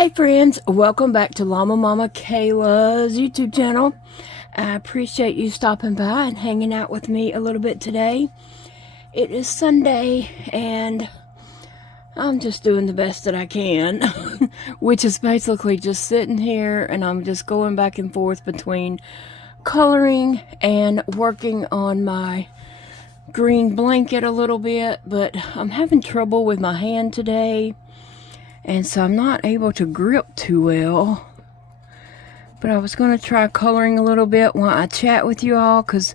Hey friends, welcome back to Llama Mama Kayla's YouTube channel. I appreciate you stopping by and hanging out with me a little bit today. It is Sunday and I'm just doing the best that I can, which is basically just sitting here and I'm just going back and forth between coloring and working on my green blanket a little bit, but I'm having trouble with my hand today. And so I'm not able to grip too well. But I was going to try coloring a little bit while I chat with you all, because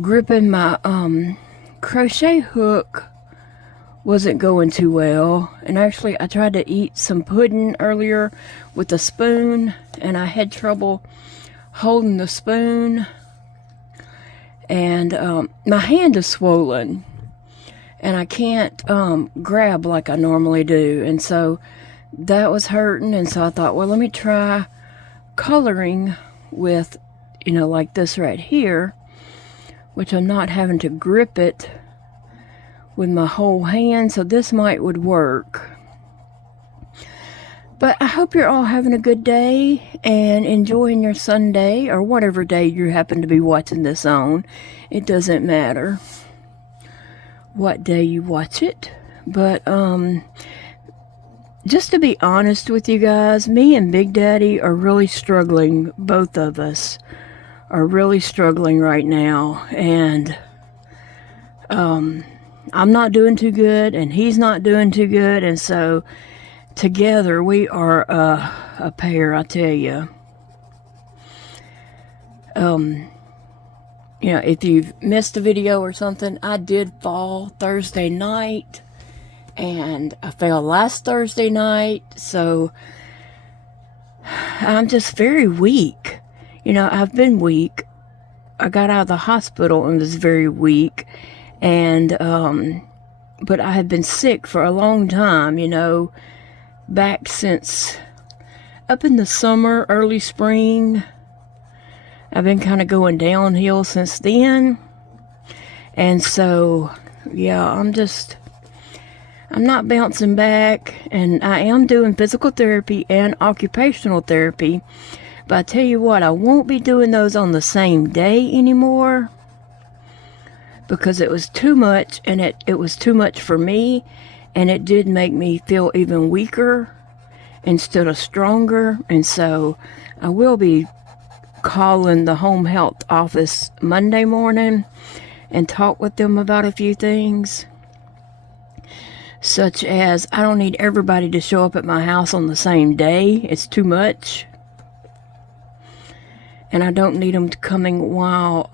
gripping my crochet hook wasn't going too well. And actually I tried to eat some pudding earlier with a spoon and I had trouble holding the spoon. And my hand is swollen. And I can't grab like I normally do. And so that was hurting. And so I thought, well, let me try coloring with, like this right here. Which I'm not having to grip it with my whole hand. So this would work. But I hope you're all having a good day and enjoying your Sunday. Or whatever day you happen to be watching this on. It doesn't matter what day you watch it, but just to be honest with you guys, me and Big Daddy are really struggling. Both of us are really struggling right now, and I'm not doing too good and he's not doing too good, and so together we are a pair, I tell you. If you've missed a video or something, I did fall Thursday night, and I fell last Thursday night, so I'm just very weak. I've been weak. I got out of the hospital and was very weak, and, but I had been sick for a long time, back since up in the summer, early spring. I've been kind of going downhill since then. And so, yeah, I'm not bouncing back. And I am doing physical therapy and occupational therapy. But I tell you what, I won't be doing those on the same day anymore. Because it was too much, and it was too much for me. And it did make me feel even weaker instead of stronger. And so I will be calling the home health office Monday morning and talk with them about a few things, such as I don't need everybody to show up at my house on the same day. It's too much. And I don't need them coming while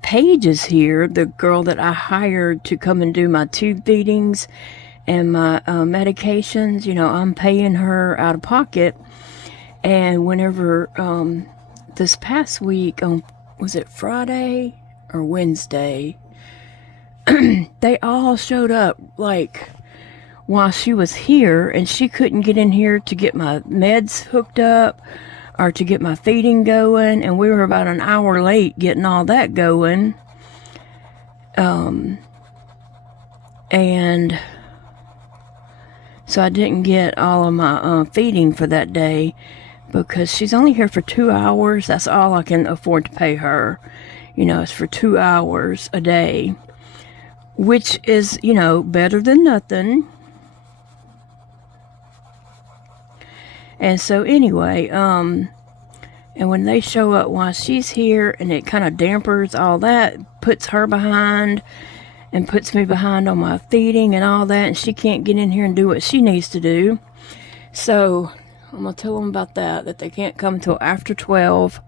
Paige is here, the girl that I hired to come and do my tube feedings and my medications. I'm paying her out of pocket. And whenever, this past week, was it Friday or Wednesday, they all showed up, like, while she was here, and she couldn't get in here to get my meds hooked up, or to get my feeding going, and we were about an hour late getting all that going, and so I didn't get all of my, feeding for that day, because she's only here for 2 hours. That's all I can afford to pay her. It's for 2 hours a day, which is, better than nothing. And so anyway, and when they show up while she's here, and it kind of dampers all that, puts her behind and puts me behind on my feeding and all that, and she can't get in here and do what she needs to do. So I'm going to tell them about that they can't come till after 12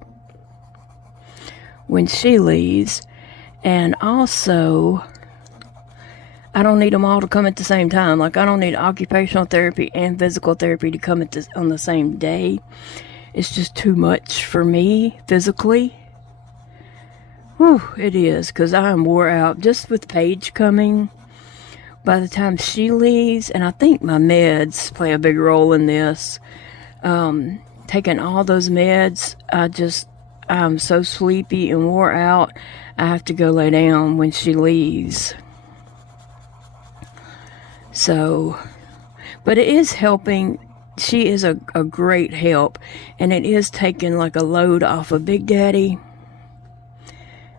when she leaves. And also, I don't need them all to come at the same time. Like, I don't need occupational therapy and physical therapy to come on the same day. It's just too much for me physically. Whew, it is, because I am wore out just with Paige coming. By the time she leaves, and I think my meds play a big role in this, taking all those meds, I'm so sleepy and wore out, I have to go lay down when she leaves. So, but it is helping she is a great help, and it is taking like a load off of Big Daddy,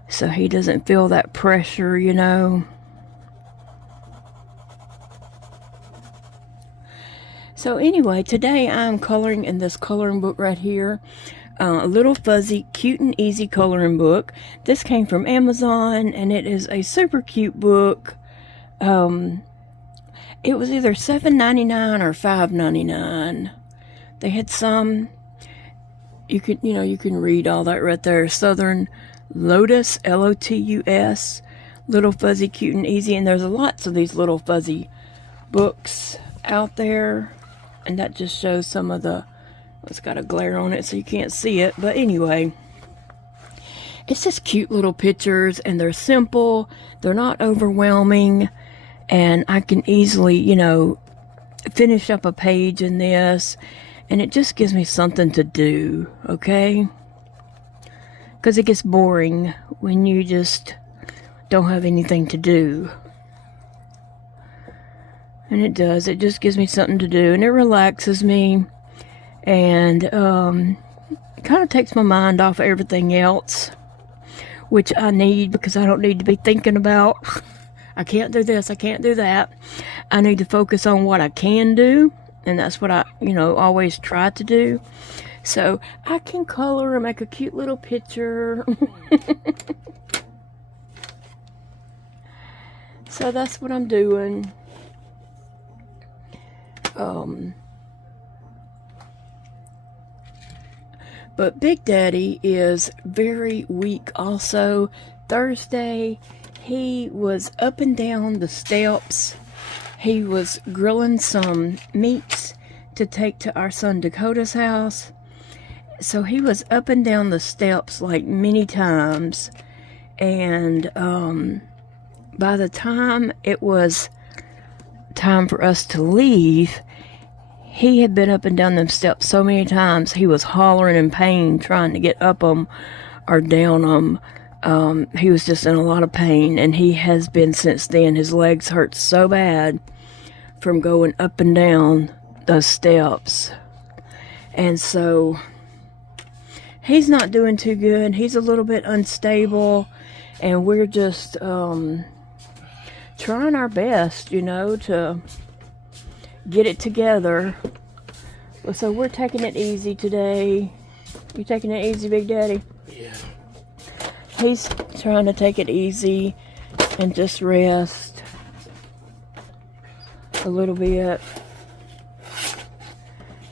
so he doesn't feel that pressure, you know. So anyway, today I'm coloring in this coloring book right here. A little fuzzy, cute and easy coloring book. This came from Amazon, and it is a super cute book. It was either $7.99 or $5.99. They had some. You can read all that right there. Southern Lotus, Lotus, little fuzzy, cute and easy. And there's lots of these little fuzzy books out there, and that just shows some of the. It's got a glare on it so you can't see it, but anyway, it's just cute little pictures, and they're simple, they're not overwhelming, and I can easily, you know, finish up a page in this, and it just gives me something to do, okay? Because it gets boring when you just don't have anything to do. And it does, it just gives me something to do, and it relaxes me. And kind of takes my mind off everything else, which I need, because I don't need to be thinking about, I can't do this, I can't do that. I need to focus on what I can do, and that's what I, you know, always try to do. So I can color and make a cute little picture. So that's what I'm doing. But Big Daddy is very weak also. Thursday, he was up and down the steps. He was grilling some meats to take to our son Dakota's house. So he was up and down the steps like many times. And by the time it was time for us to leave, he had been up and down them steps so many times, he was hollering in pain trying to get up them or down them. He was just in a lot of pain, and he has been since then. His legs hurt so bad from going up and down those steps. And so he's not doing too good. He's a little bit unstable, and we're just trying our best, you know, to get it together. So we're taking it easy today. You taking it easy, Big Daddy? Yeah. He's trying to take it easy and just rest a little bit.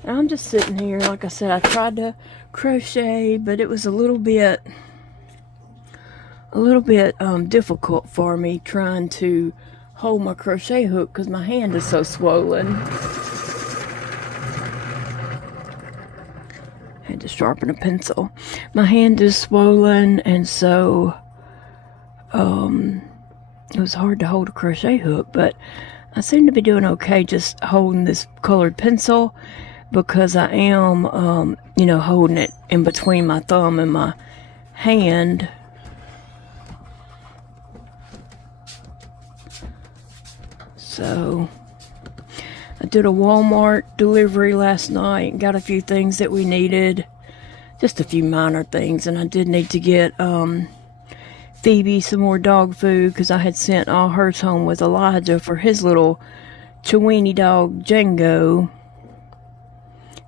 And I'm just sitting here. Like I said, I tried to crochet, but it was a little bit difficult for me trying to hold my crochet hook because my hand is so swollen. I had to sharpen a pencil. My hand is swollen, and so it was hard to hold a crochet hook, but I seem to be doing okay just holding this colored pencil, because I am you know, holding it in between my thumb and my hand. So I did a Walmart delivery last night and got a few things that we needed. Just a few minor things. And I did need to get Phoebe some more dog food, because I had sent all hers home with Elijah for his little Chiweenie dog, Django.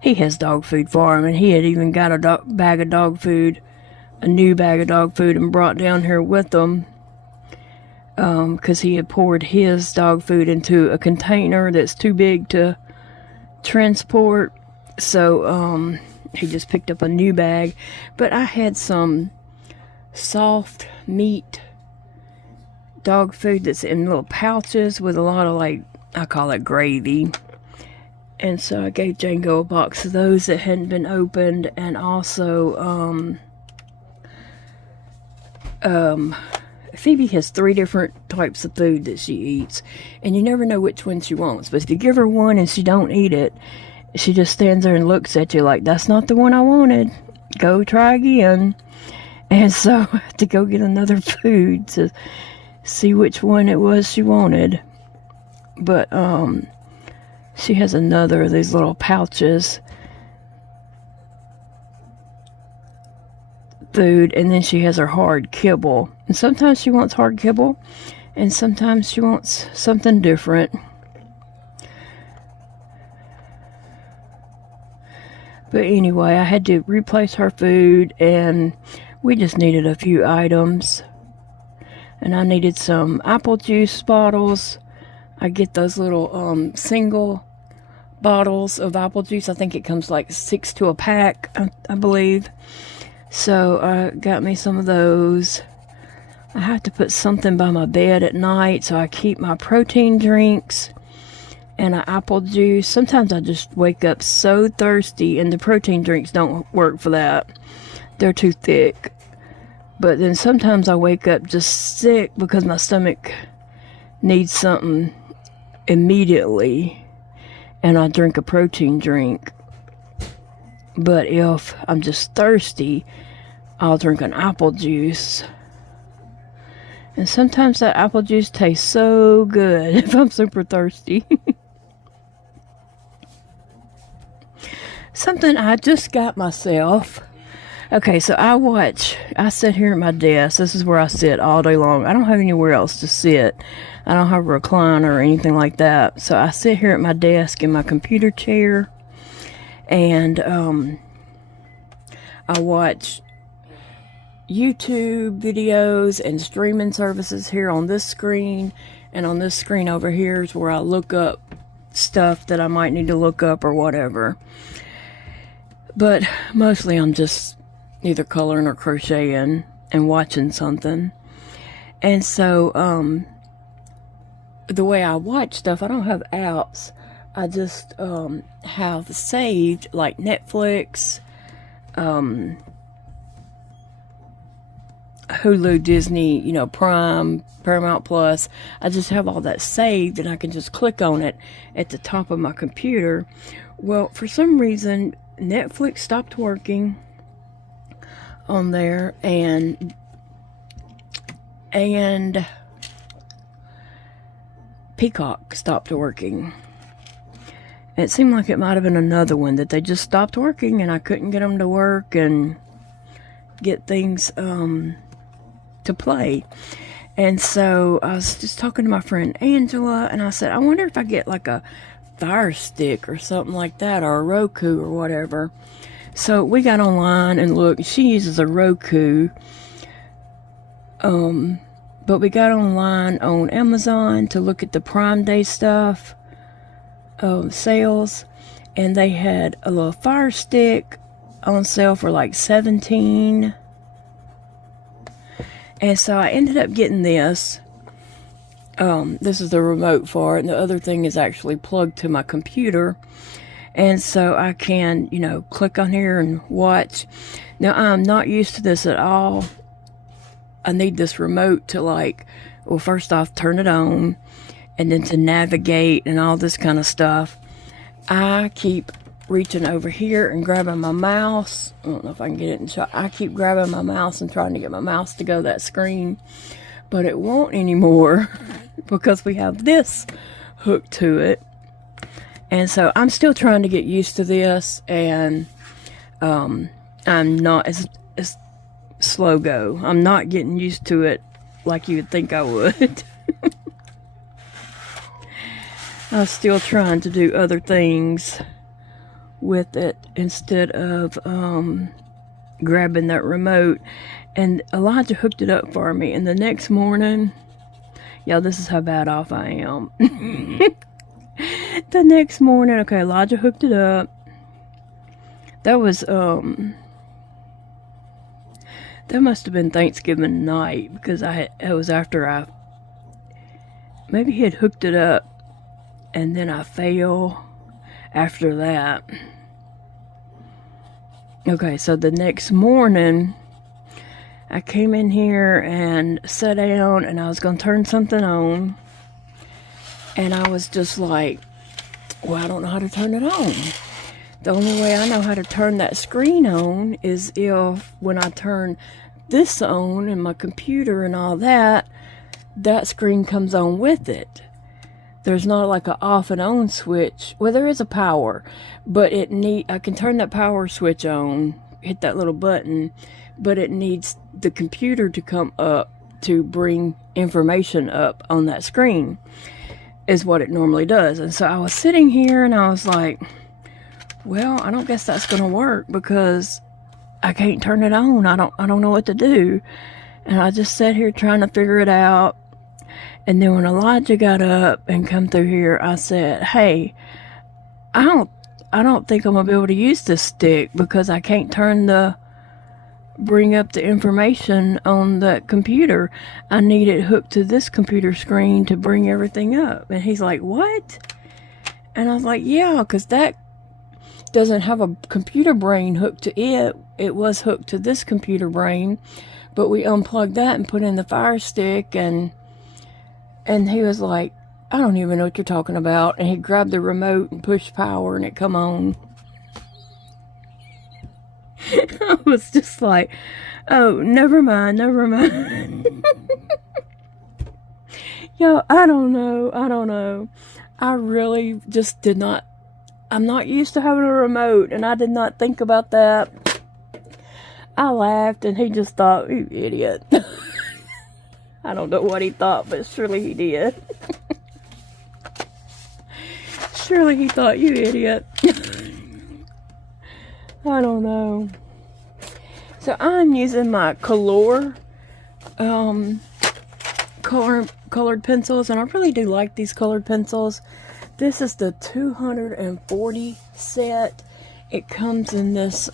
He has dog food for him, and he had even got a bag of dog food, a new bag of dog food, and brought down here with him. Because he had poured his dog food into a container that's too big to transport. So he just picked up a new bag. But I had some soft meat dog food that's in little pouches with a lot of, like, I call it gravy. And so I gave Django a box of those that hadn't been opened. And also Phoebe has 3 different types of food that she eats, and you never know which one she wants. But if you give her one and she don't eat it, she just stands there and looks at you like, that's not the one I wanted. Go try again. And so I had to go get another food to see which one it was she wanted. But She has another of these little pouches. Food, and then she has her hard kibble. And sometimes she wants hard kibble, and sometimes she wants something different. But anyway, I had to replace her food, and we just needed a few items. And I needed some apple juice bottles. I get those little single bottles of apple juice. I think it comes like 6 to a pack, I believe. So I got me some of those. I have to put something by my bed at night, so I keep my protein drinks and an apple juice. Sometimes I just wake up so thirsty, and the protein drinks don't work for that. They're too thick. But then sometimes I wake up just sick because my stomach needs something immediately, and I drink a protein drink. But if I'm just thirsty, I'll drink an apple juice. And sometimes that apple juice tastes so good if I'm super thirsty. Something I just got myself. Okay, so I sit here at my desk. This is where I sit all day long. I don't have anywhere else to sit. I don't have a recliner or anything like that. So I sit here at my desk in my computer chair. And I watch YouTube videos and streaming services here on this screen. And on this screen over here is where I look up stuff that I might need to look up or whatever. But mostly I'm just either coloring or crocheting and watching something. And so the way I watch stuff, I don't have apps. I just have saved like Netflix, Hulu, Disney, you know, Prime, Paramount Plus. I just have all that saved, and I can just click on it at the top of my computer. Well, for some reason, Netflix stopped working on there, and Peacock stopped working. It seemed like it might have been another one that they just stopped working, and I couldn't get them to work and get things to play. And so I was just talking to my friend Angela, and I said, I wonder if I get like a Fire Stick or something like that, or a Roku or whatever. So we got online and looked. She uses a Roku, but we got online on Amazon to look at the Prime Day stuff, sales, and they had a little Fire Stick on sale for like $17. And so I ended up getting this. This is the remote for it, and the other thing is actually plugged to my computer. And so I can, you know, click on here and watch. Now, I'm not used to this at all. I need this remote to, like, well, first off, turn it on, and then to navigate and all this kind of stuff. I keep reaching over here and grabbing my mouse. I don't know if I can get it in shot. I keep grabbing my mouse and trying to get my mouse to go that screen, but it won't anymore because we have this hooked to it. And so I'm still trying to get used to this, and I'm not as slow go. I'm not getting used to it like you would think I would. I'm still trying to do other things with it instead of grabbing that remote. And Elijah hooked it up for me, and the next morning, yeah, this is how bad off I am. The next morning, okay, Elijah hooked it up. That was that must have been Thanksgiving night, because it was after maybe he had hooked it up, and then I fell after that. Okay, so the next morning, I came in here and sat down, and I was going to turn something on, and I was just like, well, I don't know how to turn it on. The only way I know how to turn that screen on is if when I turn this on in my computer and all that, that screen comes on with it. there's not like a off and on switch. Well, there is a power, but I can turn that power switch on, hit that little button, but it needs the computer to come up to bring information up on that screen, is what it normally does. And so I was sitting here and I was like, well, I don't guess that's gonna work because I can't turn it on. I don't know what to do. And I just sat here trying to figure it out. And then when Elijah got up and come through here, I said, hey, I don't think I'm gonna be able to use this stick because I can't bring up the information on the computer. I need it hooked to this computer screen to bring everything up. And he's like, what? And I was like, yeah, because that doesn't have a computer brain hooked to it. It was hooked to this computer brain, but we unplugged that and put in the Fire Stick, and he was like, I don't even know what you're talking about. And he grabbed the remote and pushed power and it come on. I was just like, oh, never mind. Yo, I don't know. I really just did not, I'm not used to having a remote, and I did not think about that. I laughed, and he just thought, you idiot. I don't know what he thought, but surely he did. Surely he thought, you idiot. I don't know. So I'm using my colored pencils, and I really do like these colored pencils. This is the 240 set. It comes in this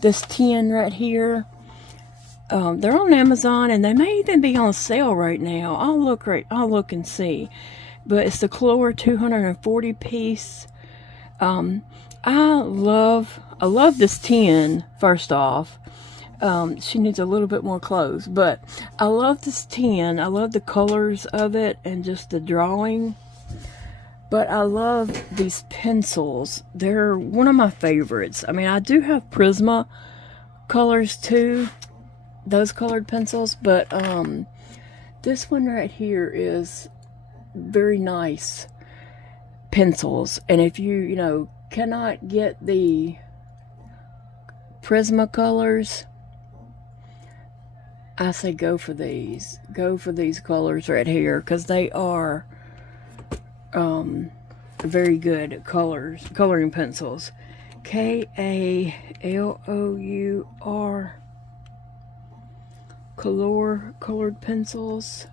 this tin right here. They're on Amazon, and they may even be on sale right now. I'll look and see. But it's the Clover 240 piece. I love this tin. First off, she needs a little bit more clothes, but I love this tin. I love the colors of it and just the drawing. But I love these pencils. They're one of my favorites. I mean, I do have Prisma colors too, those colored pencils, but this one right here is very nice pencils. And if you cannot get the Prisma colors, I say go for these. Go for these colors right here, because they are very good coloring pencils. Kalour colored pencils.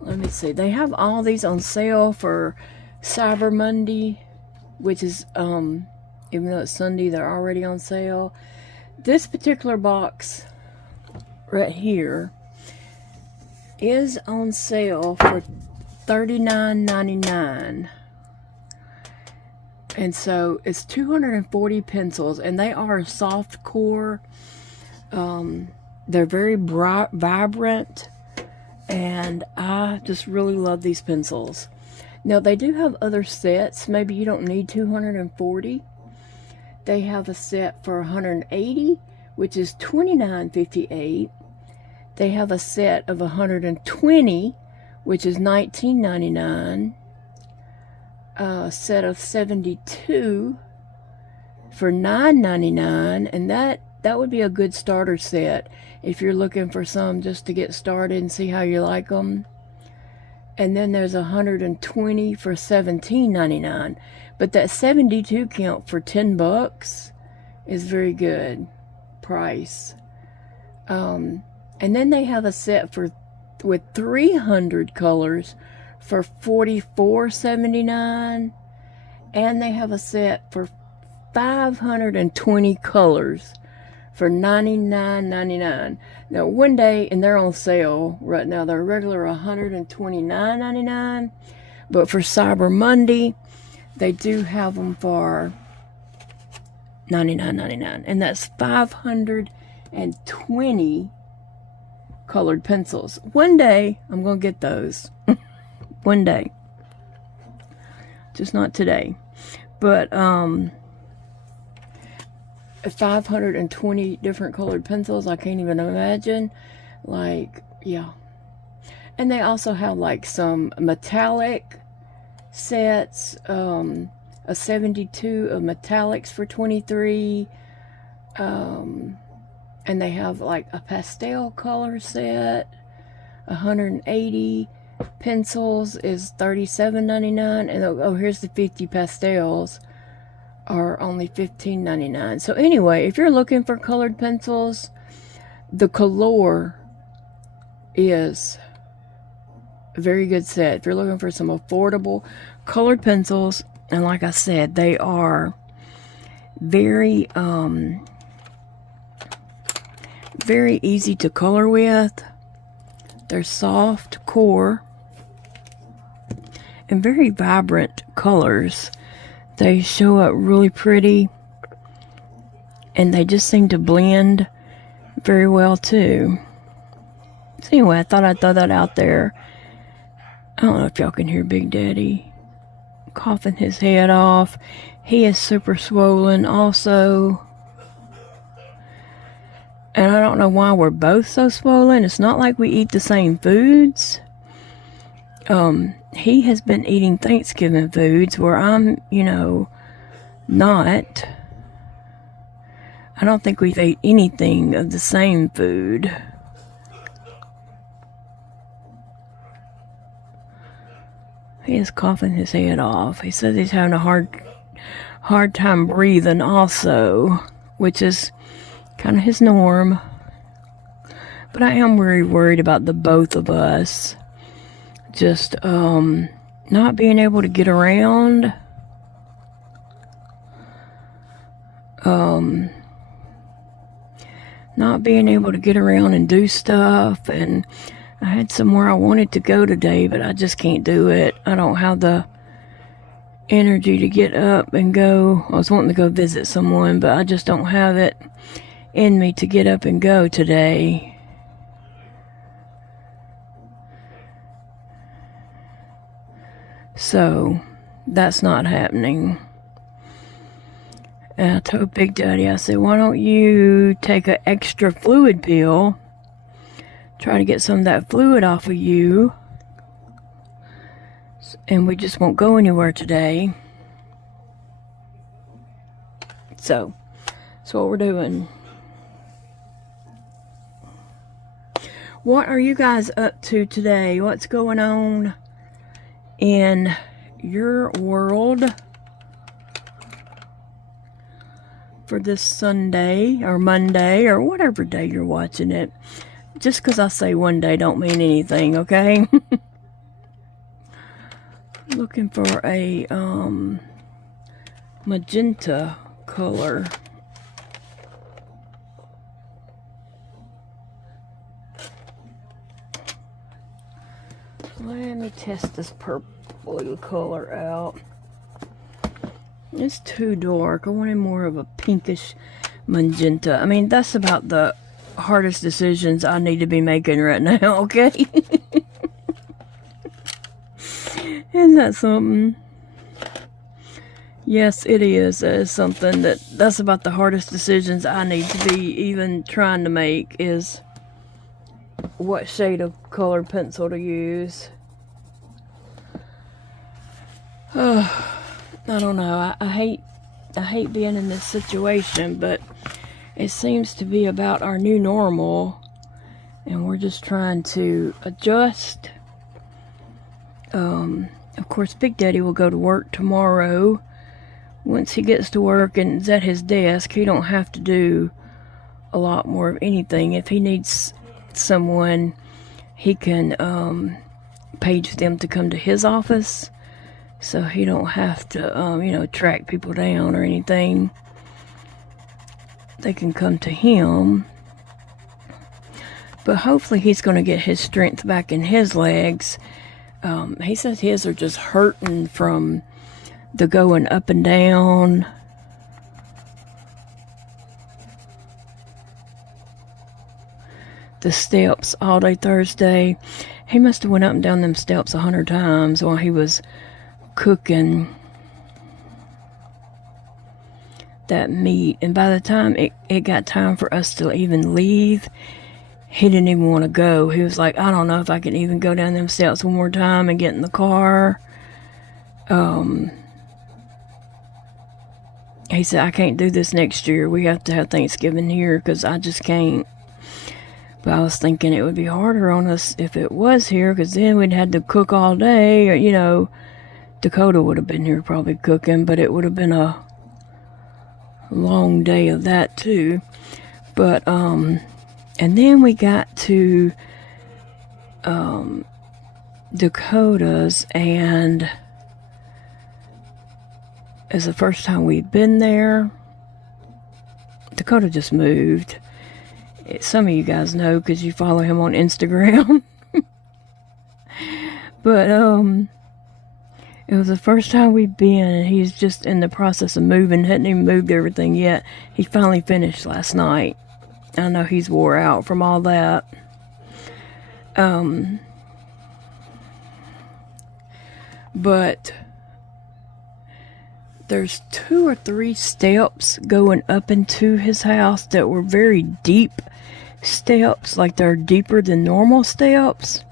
Let me see. They have all these on sale for Cyber Monday, which is even though it's Sunday, they're already on sale. This particular box right here is on sale for $39.99. And so it's 240 pencils, and they are soft core. They're very bright, vibrant, and I just really love these pencils. Now, they do have other sets. Maybe you don't need 240. They have a set for 180, which is $29.58. They have a set of 120, which is $19.99. A set of 72 for $9.99, and that would be a good starter set if you're looking for some just to get started and see how you like them. And then there's 120 for $17.99. But that 72 count for $10 is very good price. And then they have a set with 300 colors for $44.79, and they have a set for 520 colors for $99.99. Now, one day, and they're on sale right now. They're regular $129.99, but for Cyber Monday, they do have them for $99.99, and that's 520 colored pencils. One day, I'm gonna get those. One day, just not today. But 520 different colored pencils. I can't even imagine like yeah. And they also have like some metallic sets, a 72 of metallics for $23. And they have like a pastel color set, 180 pencils is $37.99. And oh, here's the 50 pastels are only $15.99. So anyway, if you're looking for colored pencils, the Color is a very good set. If you're looking for some affordable colored pencils, and like I said, they are very very easy to color with. They're soft core and very vibrant colors. They show up really pretty, and they just seem to blend very well too. So anyway, I thought I'd throw that out there. I don't know if y'all can hear Big Daddy coughing his head off. He is super swollen also. And I don't know why we're both so swollen. It's not like we eat the same foods. He has been eating Thanksgiving foods where I'm, you know, not. I don't think we've ate anything of the same food. He is coughing his head off. He says he's having a hard time breathing also, which is kind of his norm. But I am very worried about the both of us. Just not being able to get around. Not being able to get around and do stuff. And I had somewhere I wanted to go today, but I just can't do it. I don't have the energy to get up and go. I was wanting to go visit someone, but I just don't have it in me to get up and go today. So that's not happening. And I told Big Daddy, I said, why don't you take an extra fluid pill, try to get some of that fluid off of you, and we just won't go anywhere today. So that's what we're doing. What are you guys up to today? What's going on in your world for this Sunday or Monday or whatever day you're watching it? Just because I say one day don't mean anything, okay? Looking for a magenta color. Let me test this purple color out. It's too dark. I wanted more of a pinkish magenta. I mean, that's about the hardest decisions I need to be making right now, okay? Isn't that something? Yes, it is. That is something that's about the hardest decisions I need to be even trying to make, is what shade of colored pencil to use. I don't know. I hate being in this situation, but it seems to be about our new normal, and we're just trying to adjust. Of course, Big Daddy will go to work tomorrow. Once he gets to work and is at his desk, he don't have to do a lot more of anything. If he needs someone, he can page them to come to his office, so he don't have to track people down or anything. They can come to him. But hopefully he's going to get his strength back in his legs. He says his are just hurting from the going up and down. The steps all day Thursday. He must have went up and down them steps 100 times while he was cooking that meat. And by the time it got time for us to even leave, he didn't even want to go. He was like, I don't know if I can even go down them steps one more time and get in the car. He said, I can't do this next year. We have to have Thanksgiving here because I just can't. But I was thinking it would be harder on us if it was here, because then we'd had to cook all day. Or, you know, Dakota would have been here probably cooking, but it would have been a long day of that too. But, and then we got to Dakota's, and it's the first time we've been there. Dakota just moved. Some of you guys know because you follow him on Instagram. But it was the first time we've been, and he's just in the process of moving. Hadn't even moved everything yet. He finally finished last night. I know he's wore out from all that. But there's 2 or 3 steps going up into his house that were very deep steps, like they're deeper than normal steps.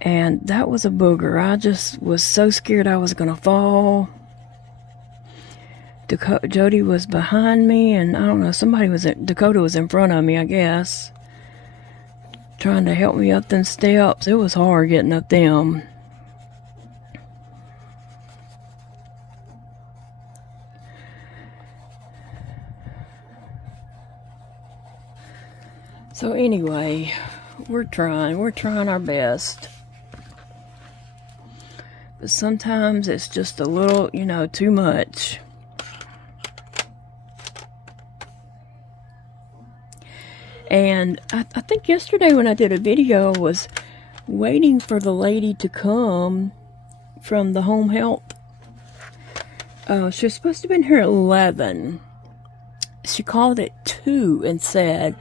And that was a booger. I just was so scared I was gonna fall. Jody was behind me, and I don't know, Dakota was in front of me, I guess, trying to help me up them steps. It was hard getting up them. So anyway, we're trying our best. But sometimes it's just a little, you know, too much. And I think yesterday when I did a video, I was waiting for the lady to come from the home health. She was supposed to have been here at 11. She called at 2 and said,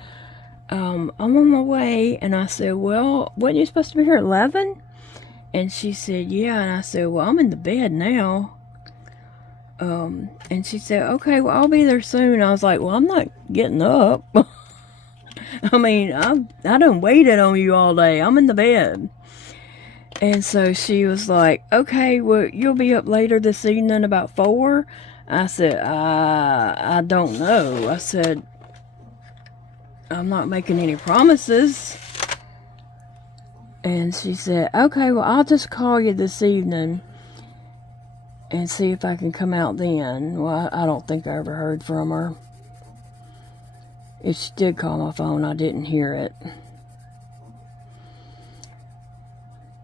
I'm on my way. And I said, well, wasn't you supposed to be here at 11? And she said, yeah. And I said, well, I'm in the bed now. And she said, okay, well, I'll be there soon. I was like, well, I'm not getting up. I mean, I done waited on you all day. I'm in the bed. And so she was like, okay, well, you'll be up later this evening about 4. I said, I don't know. I said, I'm not making any promises. And she said, okay, well, I'll just call you this evening and see if I can come out then. Well, I don't think I ever heard from her. If she did call my phone, I didn't hear it.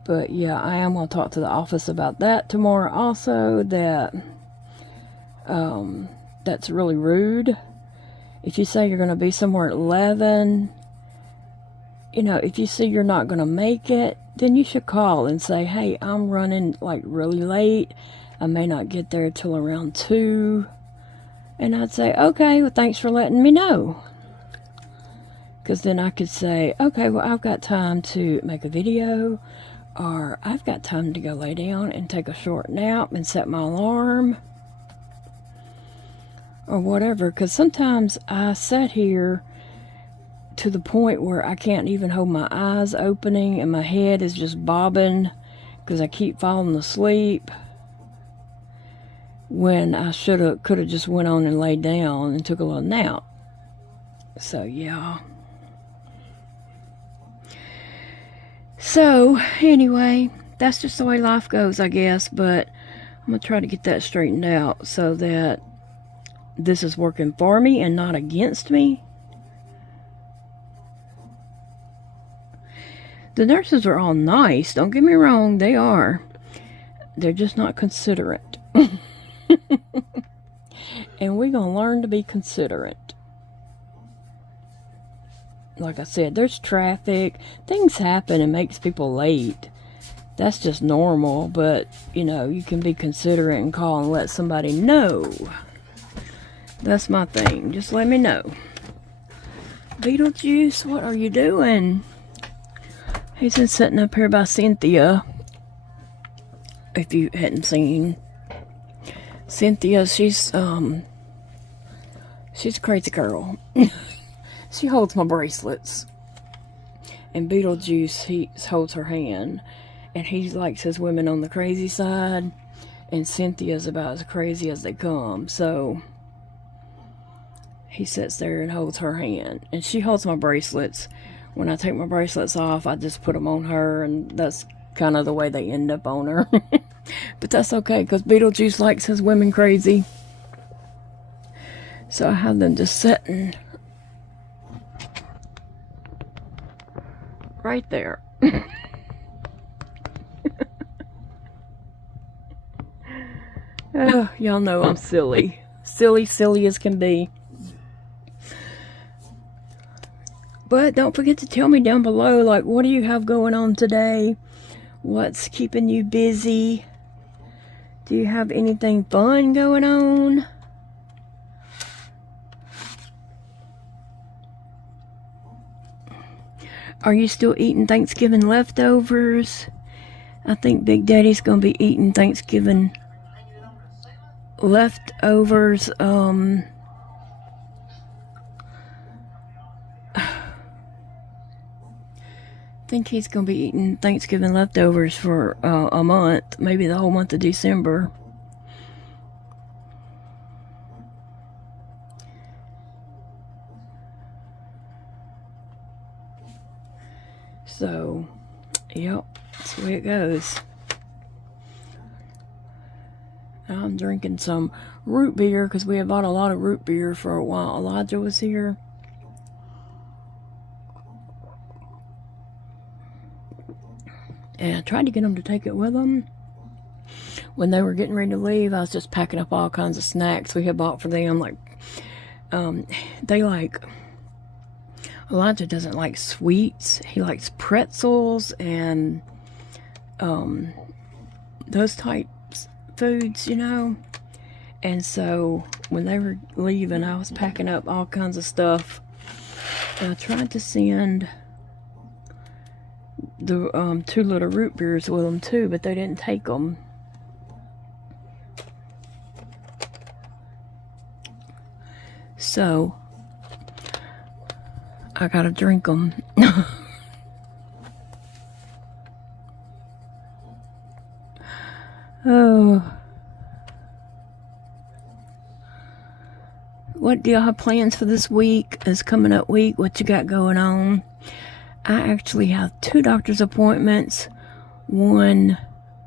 But yeah, I am going to talk to the office about that tomorrow also, that that's really rude. If you say you're going to be somewhere at 11, you know, if you see you're not going to make it, then you should call and say, hey, I'm running like really late. I may not get there till around 2. And I'd say, okay, well, thanks for letting me know. Because then I could say, okay, well, I've got time to make a video, or I've got time to go lay down and take a short nap and set my alarm, or whatever. Because sometimes I sit here to the point where I can't even hold my eyes opening, and my head is just bobbing because I keep falling asleep, when I could have just went on and laid down and took a little nap. So yeah. So anyway, that's just the way life goes, I guess. But I'm gonna try to get that straightened out so that this is working for me and not against me. The nurses are all nice, don't get me wrong, they are. They're just not considerate. And we're gonna learn to be considerate. Like I said, there's traffic, things happen and makes people late. That's just normal, but you know, you can be considerate and call and let somebody know. That's my thing. Just let me know. Beetlejuice, what are you doing? He's been sitting up here by Cynthia. If you hadn't seen Cynthia, she's a crazy girl. She holds my bracelets. and Beetlejuice, he holds her hand, and he likes his women on the crazy side, and Cynthia's about as crazy as they come. So he sits there and holds her hand, and she holds my bracelets. When I take my bracelets off, I just put them on her, and that's kind of the way they end up on her. But that's okay, because Beetlejuice likes his women crazy. So I have them just sitting right there. Oh, y'all know I'm silly. Silly as can be. But don't forget to tell me down below, like, what do you have going on today? What's keeping you busy? Do you have anything fun going on? Are you still eating Thanksgiving leftovers? I think Big Daddy's gonna be eating Thanksgiving leftovers. I think he's gonna be eating Thanksgiving leftovers for a month, maybe the whole month of December. So, yep, that's the way it goes. I'm drinking some root beer because we had bought a lot of root beer for a while Elijah was here. And I tried to get them to take it with them. When they were getting ready to leave, I was just packing up all kinds of snacks we had bought for them. Like, they like... Elijah doesn't like sweets. He likes pretzels and those types foods, you know. And so when they were leaving, I was packing up all kinds of stuff. And I tried to send the 2 little root beers with them too, but they didn't take them. So I gotta drink them. Oh. What do y'all have plans for this week, this coming up week? What you got going on? I actually have 2 doctor's appointments. One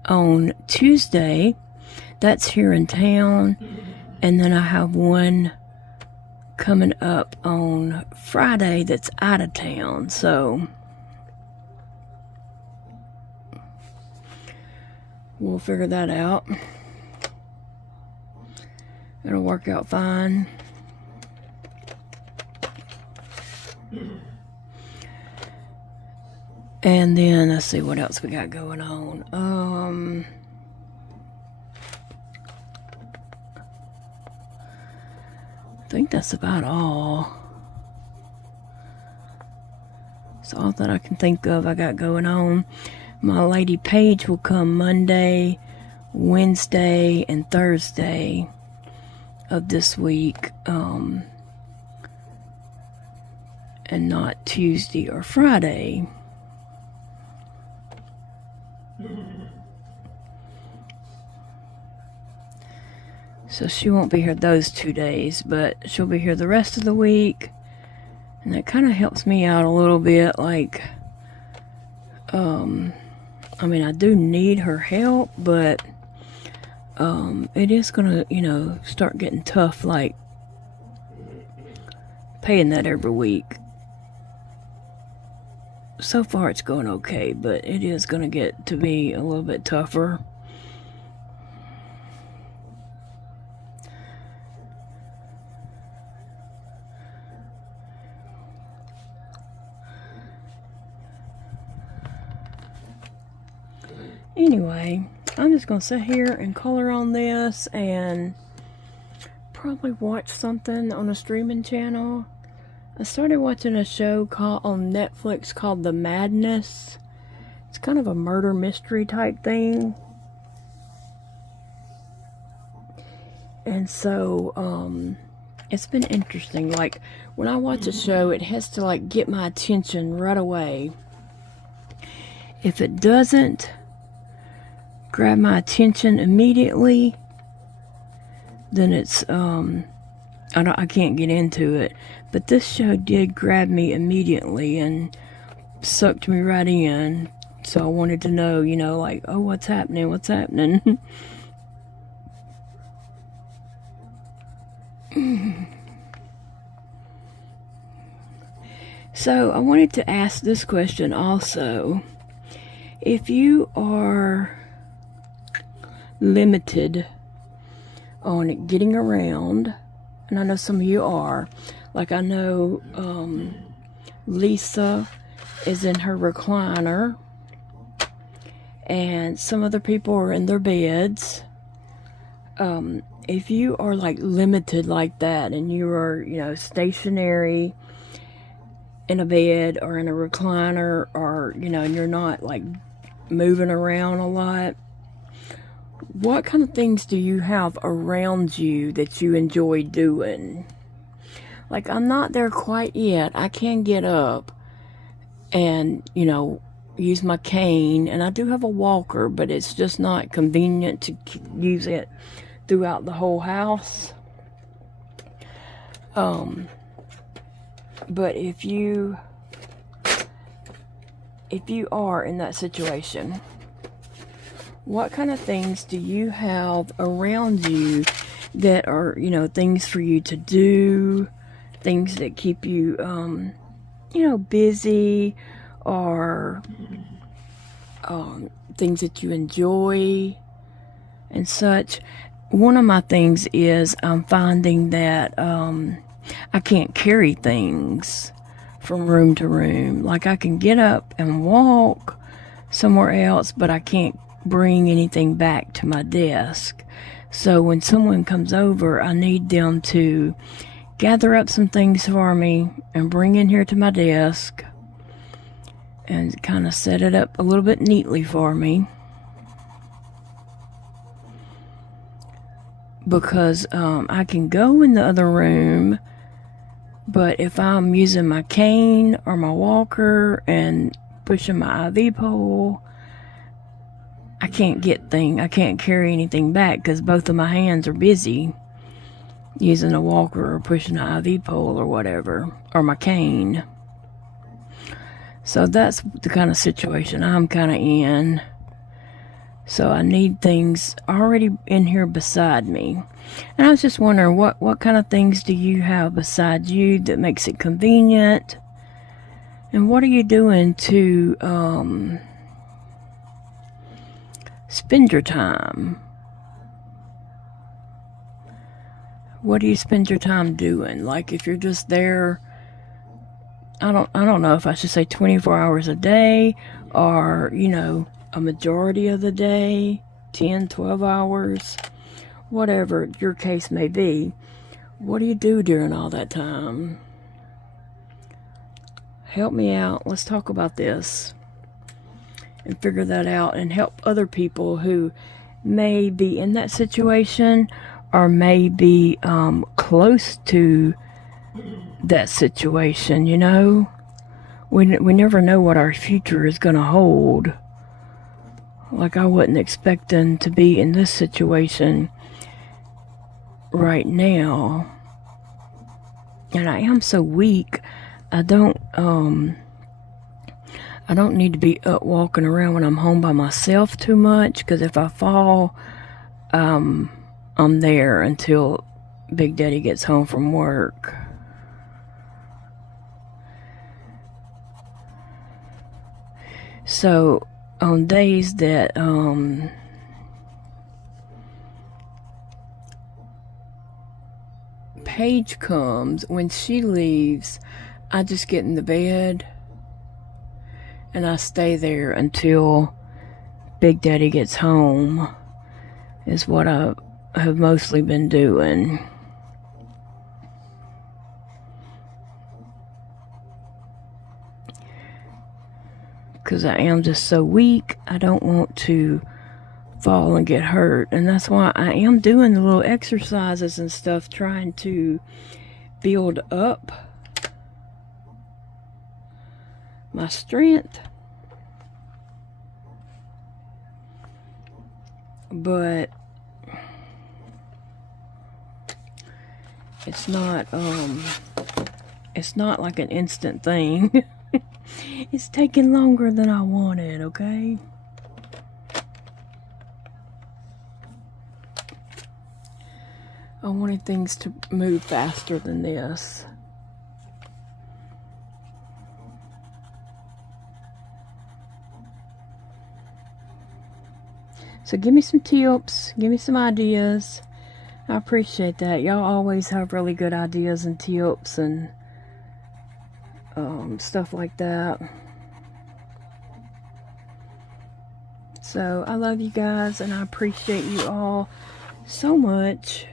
on Tuesday. That's here in town. And then I have one coming up on Friday that's out of town. So we'll figure that out. It'll work out fine. And then let's see what else we got going on. I think that's about all. It's all that I can think of I got going on. My lady Paige will come Monday, Wednesday, and Thursday of this week. And not Tuesday or Friday. So she won't be here those 2 days, but she'll be here the rest of the week. And that kind of helps me out a little bit. Like, I mean, I do need her help, but it is gonna, you know, start getting tough, like paying that every week. So far it's going okay, but it is gonna get to be a little bit tougher. Anyway, I'm just going to sit here and color on this and probably watch something on a streaming channel. I started watching a show on Netflix called The Madness. It's kind of a murder mystery type thing. And so, it's been interesting. Like, when I watch a show, it has to, like, get my attention right away. If it doesn't grab my attention immediately, then it's I can't get into it. But this show did grab me immediately and sucked me right in. So I wanted to know, you know, like, oh, what's happening? What's happening? So I wanted to ask this question also. If you are limited on getting around, and I know some of you are, like I know Lisa is in her recliner, and some other people are in their beds. If you are like limited like that, and you are, you know, stationary in a bed or in a recliner, or, you know, and you're not like moving around a lot, what kind of things do you have around you that you enjoy doing? Like, I'm not there quite yet. I can get up and, you know, use my cane, and I do have a walker, but it's just not convenient to use it throughout the whole house. But if you are in that situation, what kind of things do you have around you that are, you know, things for you to do, things that keep you, you know, busy, or things that you enjoy and such? One of my things is I'm finding that I can't carry things from room to room. Like, I can get up and walk somewhere else, but I can't bring anything back to my desk. So when someone comes over, I need them to gather up some things for me and bring in here to my desk and kind of set it up a little bit neatly for me. Because I can go in the other room, but if I'm using my cane or my walker and pushing my IV pole, I can't carry anything back because both of my hands are busy using a walker or pushing an IV pole or whatever, or my cane. So that's the kind of situation I'm kind of in. So I need things already in here beside me. And I was just wondering, what kind of things do you have beside you that makes it convenient? And what are you doing to spend your time? What do you spend your time doing? Like, if you're just there, I don't know if I should say 24 hours a day, or, you know, a majority of the day, 10, 12 hours, whatever your case may be. What do you do during all that time? Help me out. Let's talk about this and figure that out, and help other people who may be in that situation or may be close to that situation, you know? We never know what our future is going to hold. Like, I wasn't expecting to be in this situation right now. And I am so weak. I don't need to be up walking around when I'm home by myself too much, because if I fall, I'm there until Big Daddy gets home from work. So on days that Paige comes, when she leaves, I just get in the bed and I stay there until Big Daddy gets home, is what I have mostly been doing. Because I am just so weak, I don't want to fall and get hurt. And that's why I am doing the little exercises and stuff, trying to build up my strength. but it's not like an instant thing. It's taking longer than I wanted, okay? I wanted things to move faster than this. So give me some tips, give me some ideas. I appreciate that. Y'all always have really good ideas and tips and stuff like that. So I love you guys and I appreciate you all so much.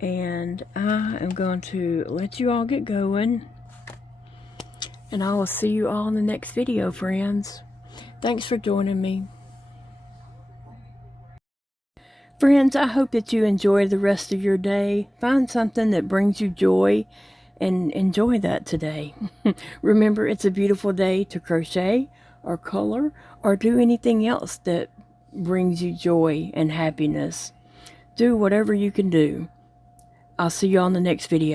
And I am going to let you all get going. And I will see you all in the next video, friends. Thanks for joining me. Friends, I hope that you enjoy the rest of your day. Find something that brings you joy and enjoy that today. Remember, it's a beautiful day to crochet or color or do anything else that brings you joy and happiness. Do whatever you can do. I'll see you on the next video.